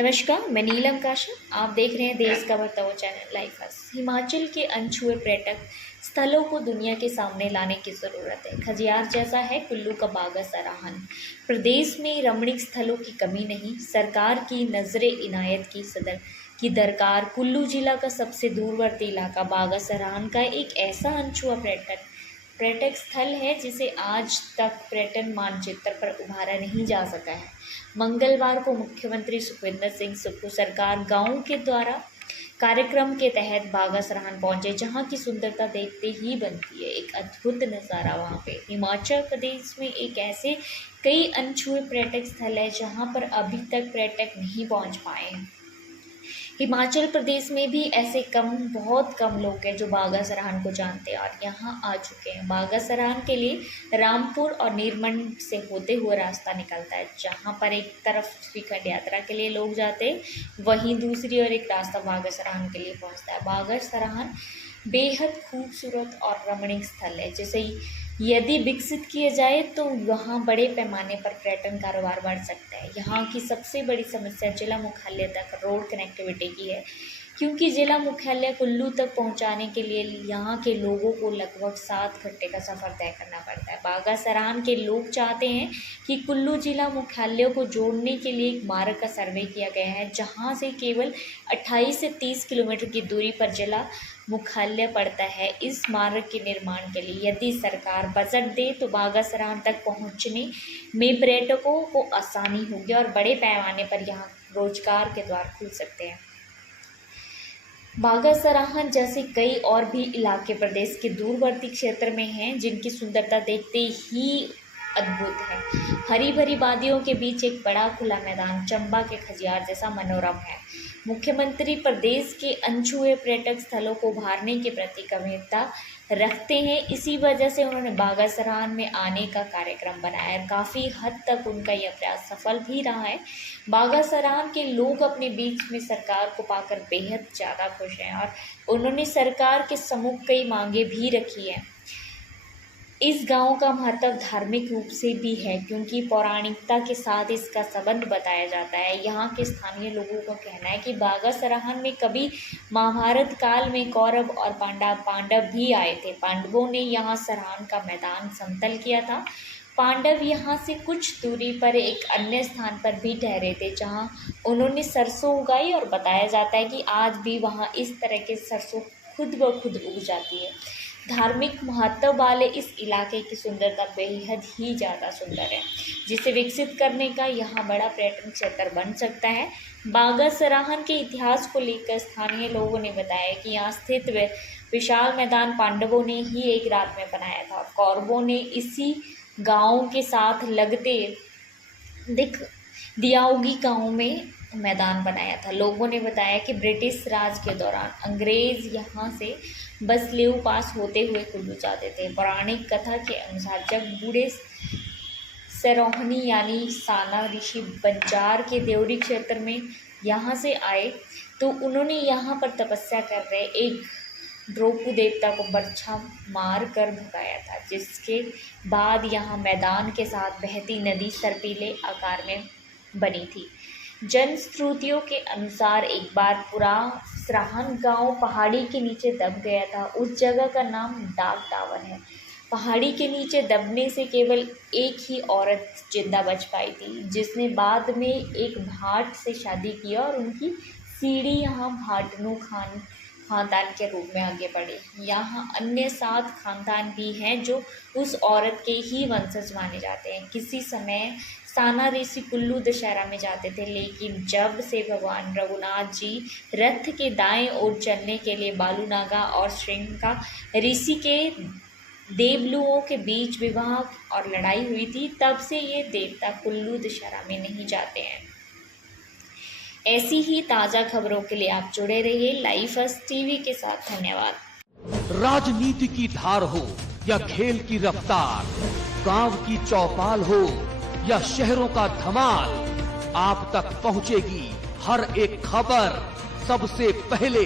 नमस्कार, मैं नीलम काशा। आप देख रहे हैं देश का बढ़ता हुआ चैनल लाइफ हस। हिमाचल के अनछुए पर्यटक स्थलों को दुनिया के सामने लाने की ज़रूरत है। खजियार जैसा है कुल्लू का बागा सराहन। प्रदेश में रमणीक स्थलों की कमी नहीं, सरकार की नजरे इनायत की दरकार। कुल्लू जिला का सबसे दूरवर्ती इलाका बागा सराहन का एक ऐसा अनछुआ पर्यटक स्थल है जिसे आज तक पर्यटन मानचित्र पर उभारा नहीं जा सका है। मंगलवार को मुख्यमंत्री सुखविंदर सिंह सुक्खू सरकार गाँव के द्वारा कार्यक्रम के तहत बागा सराहन पहुंचे, जहां की सुंदरता देखते ही बनती है एक अद्भुत नज़ारा। वहां पे हिमाचल प्रदेश में एक ऐसे कई अनछुए पर्यटक स्थल है जहां पर अभी तक पर्यटक नहीं पहुंच पाए हैं। हिमाचल प्रदेश में भी ऐसे बहुत कम लोग हैं जो बागा सराहन को जानते हैं और यहाँ आ चुके हैं। बागा सराहन के लिए रामपुर और नीरमंड से होते हुए रास्ता निकलता है, जहाँ पर एक तरफ श्रीखंड यात्रा के लिए लोग जाते हैं, वहीं दूसरी ओर एक रास्ता बागा सराहन के लिए पहुँचता है। बागा सराहन बेहद खूबसूरत और रमणीक स्थल है, जिसे यदि विकसित किया जाए तो यहाँ बड़े पैमाने पर पर्यटन कारोबार बढ़ सकता है। यहाँ की सबसे बड़ी समस्या जिला मुख्यालय तक रोड कनेक्टिविटी की है, क्योंकि जिला मुख्यालय कुल्लू तक पहुँचाने के लिए यहाँ के लोगों को लगभग 7 घंटे का सफ़र तय करना पड़ता है। बागा सराहन के लोग चाहते हैं कि कुल्लू जिला मुख्यालय को जोड़ने के लिए एक मार्ग का सर्वे किया गया है, जहाँ से केवल 28 से 30 किलोमीटर की दूरी पर जिला मुख्यालय पड़ता है। इस मार्ग के निर्माण के लिए यदि सरकार बजट दे तो बागा सराहन तक पहुंचने में पर्यटकों को आसानी होगी और बड़े पैमाने पर यहां रोजगार के द्वार खुल सकते हैं। बागा सराहन जैसे कई और भी इलाके प्रदेश के दूरवर्ती क्षेत्र में हैं, जिनकी सुंदरता देखते ही अद्भुत है। हरी भरी वादियों के बीच एक बड़ा खुला मैदान चंबा के खजियार जैसा मनोरम है। मुख्यमंत्री प्रदेश के अनछुए पर्यटक स्थलों को उभारने के प्रति गंभीरता रखते हैं, इसी वजह से उन्होंने बागा सराहन में आने का कार्यक्रम बनाया है। काफ़ी हद तक उनका यह प्रयास सफल भी रहा है। बागा सराहन के लोग अपने बीच में सरकार को पाकर बेहद ज़्यादा खुश हैं और उन्होंने सरकार के सम्मुख कई मांगे भी रखी हैं। इस गांव का महत्व धार्मिक रूप से भी है, क्योंकि पौराणिकता के साथ इसका संबंध बताया जाता है। यहाँ के स्थानीय लोगों का कहना है कि बागा सराहन में कभी महाभारत काल में कौरव और पांडव भी आए थे। पांडवों ने यहाँ सराहन का मैदान समतल किया था। पांडव यहाँ से कुछ दूरी पर एक अन्य स्थान पर भी ठहरे थे, जहाँ उन्होंने सरसों उगाई और बताया जाता है कि आज भी वहाँ इस तरह के सरसों खुद ब खुद उग जाती है। धार्मिक महत्व वाले इस इलाके की सुंदरता बेहद ही ज़्यादा सुंदर है, जिसे विकसित करने का यहाँ बड़ा पर्यटन क्षेत्र बन सकता है। बागा सराहन के इतिहास को लेकर स्थानीय लोगों ने बताया कि यहाँ स्थित विशाल मैदान पांडवों ने ही एक रात में बनाया था। कौरवों ने इसी गांव के साथ लगते दियाओगी गांव में मैदान बनाया था। लोगों ने बताया कि ब्रिटिश राज के दौरान अंग्रेज यहाँ से बस लेव पास होते हुए कुल्लू जाते थे। पौराणिक कथा के अनुसार जब बूढ़े सरोहनी यानी साना ऋषि बंजार के देवरी क्षेत्र में यहाँ से आए तो उन्होंने यहाँ पर तपस्या कर रहे एक द्रौपदी देवता को बर्छा मार कर भगाया था, जिसके बाद यहाँ मैदान के साथ बहती नदी सर्पीले आकार में बनी थी। जनश्रुतियों के अनुसार एक बार पूरा सराहन गांव पहाड़ी के नीचे दब गया था। उस जगह का नाम डाक टावर है। पहाड़ी के नीचे दबने से केवल एक ही औरत जिंदा बच पाई थी, जिसने बाद में एक भाट से शादी किया और उनकी सीढ़ी यहाँ भाटनू खानदान के रूप में आगे बढ़े। यहाँ अन्य 7 खानदान भी हैं जो उस औरत के ही वंशज माने जाते हैं। किसी समय साना ऋषि कुल्लू दशहरा में जाते थे, लेकिन जब से भगवान रघुनाथ जी रथ के दाएं ओर चलने के लिए बालूनागा और श्रृंगा ऋषि के देवलुओं के बीच विवाह और लड़ाई हुई थी, तब से ये देवता कुल्लू दशहरा में नहीं जाते हैं। ऐसी ही ताज़ा खबरों के लिए आप जुड़े रहिए लाइफ हस टीवी के साथ। धन्यवाद। राजनीति की धार हो या खेल की रफ्तार, गांव की चौपाल हो या शहरों का धमाल, आप तक पहुंचेगी हर एक खबर सबसे पहले।